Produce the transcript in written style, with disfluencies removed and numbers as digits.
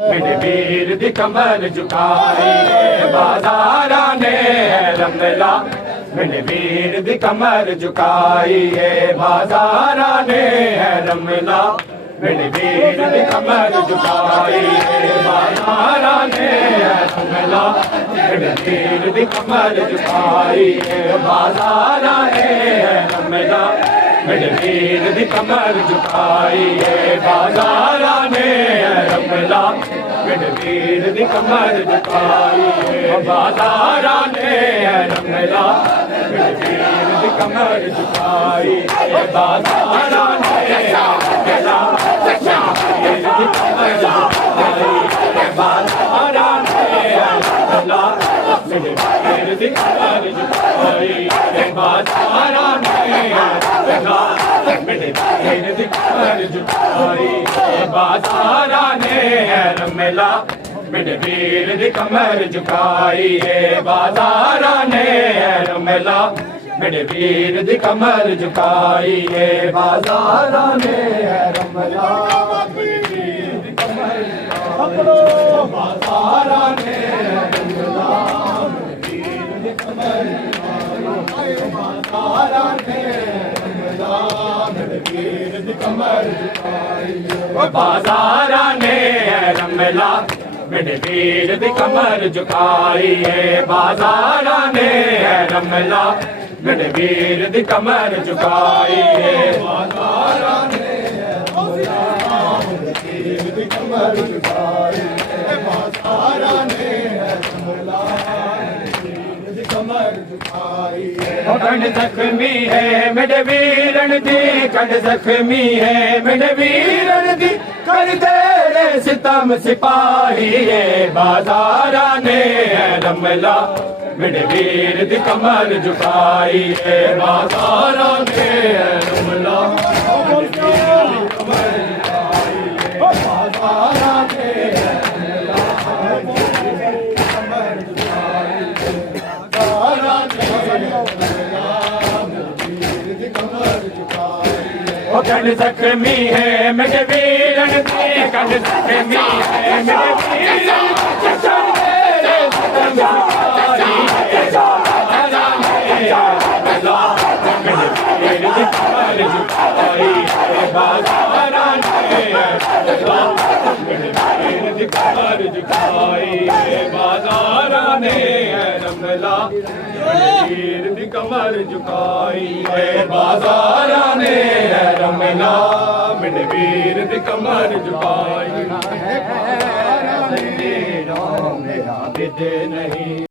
मेरे वीर दी कमर झुकाई बाजारा ने रमला। मेरे वीर दी कमर झुकाई बाजारा ने रमला। मेरे वीर दी कमर झुकाई बाजारा ने रमला। मेरे वीर दी कमर झुकाई बाजारा ने रमला। मेरे वीर दी कमर झुकाई बाजारा ने रमला। मेरे वीर दी कमर झुकाई बाजारा ने रमला। मेरे वीर दी कमर झुकाई बाजारा ने रमला। मेरे वीर दी कमर झुकाई बाजारा ने रमला। मेरे वीर दी कमर झुकाई बाजारा ने रमला। मेरे वीर दी कमर झुकाई बाजारा ने रमला। मेरे वीर दी कमर झुकाई बाजारा ने रमला। मेरे वीर दी कमर झुकाई बाजारा ने रमला। मेरे वीर दी कमर झुकाई बाजारा ने रमला। मेरे वीर दी कमर झुकाई बाजारा ने रमला। मेरे वीर दी कमर झुकाई बाजारा ने रमला। मेरे वीर दी कमर झुकाई बाजारा ने रमला। मेरे वीर दी कमर झुकाई बाजारा ने रमला। मेरे वीर दी कमर झुकाई बाजारा ने रमला। कंड जख्मी है मेरे वीरन दी, कंड जख्मी है मेरे वीरन दी। कर तेरे सितम सिपाही बाजारा ने रमला। मेरे वीर दी कमर झुकाई बाजारा ने रमला। बाजारा ने कंड जख्मी है मेरे वीरन दी, कंड जख्मी है मेरे वीरन बाजारा ने बाजारा ने रमला। वीर दी कमर झुकाई बाजारा ने रमला। मेरे वीर दी कमर झुकाई मेरा विद नहीं।